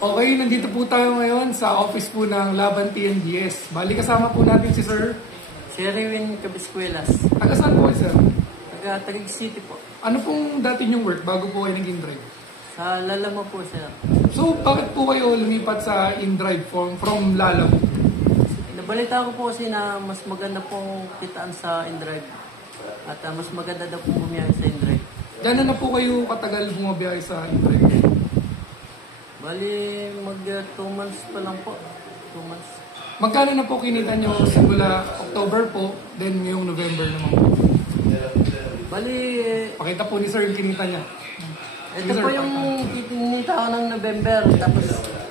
Okay, nandito po tayo ngayon sa office po ng Laban TNGS. Bali kasama po natin si Sir. Si Erwin Cabiscuelas. Taga saan po Sir? Taga Taguig City po. Ano pong dati niyong work bago po kayo naging drive? Sa Lalamo po sir. So, bakit po kayo lumipat sa in-drive from Lalamo? Nabalita ko po kasi na mas maganda pong kitaan sa InDrive. At mas maganda daw pong bumiyahe sa InDrive. Gano'n na po kayo katagal bumabiyahe sa in-drive? Bali, mag 2 months pa lang po. 2 months. Magkano na po kinita niyo simula October po, then ngayong November naman po? Bali, Pakita po ni Sir yung kinita niya. ito po yung kitinita ko ng November. Tapos,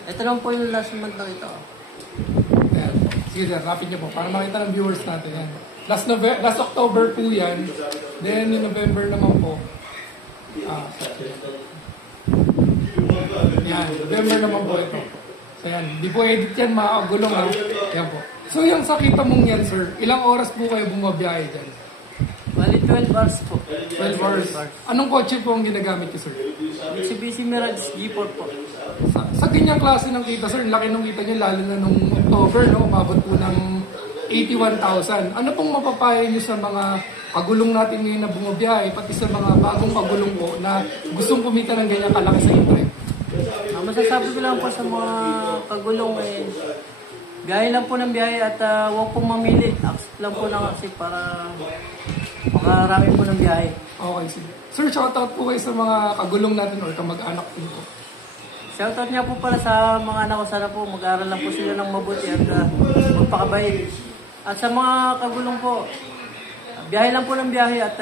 ito lang po yung last month na ito. Ayan. Sige sir, rapid niyo po para makita ng viewers natin yan. Last October po yan. Then yung November naman po. Yan, November naman po ito. So yan, di po edit yan, makakagulong ha. Yan po. So yung sakita mong yan sir, ilang oras po kayo bumabiyahe dyan? Bali, 12 hours po. 12 hours. Anong kotse po ang ginagamit niyo sir? Mitsubishi Mirage G4 po. Sa ganyang klase ng kita sir, laki ng kita niyo lalo na nung October, no? Umabot po ng 81,000. Ano pong mapapayo niyo sa mga kagulong natin ngayon na bumabiyahe, pati sa mga bagong kagulong po na gustong kumita ng ganyan kalaki sa in-drive? Masasabi ko lang po sa mga kagulong gaya lang po ng biyahe at huwag pong mamili. Accept lang po ng accept para makarami po ng biyahe. Okay, sige. Sir, shoutout po kayo sa mga kagulong natin or kamag-anak po. Shoutout niya po pala sa mga anak ko. Sana po mag-aaral lang po sila ng mabuti at magpakabait. At sa mga kagulong po, biyahe lang po ng biyahe at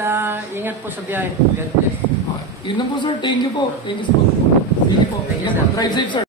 ingat po sa biyahe. God bless. Okay. Yun lang po sir. Thank you po. Thank you so much. Thank you po. Drive safe sir.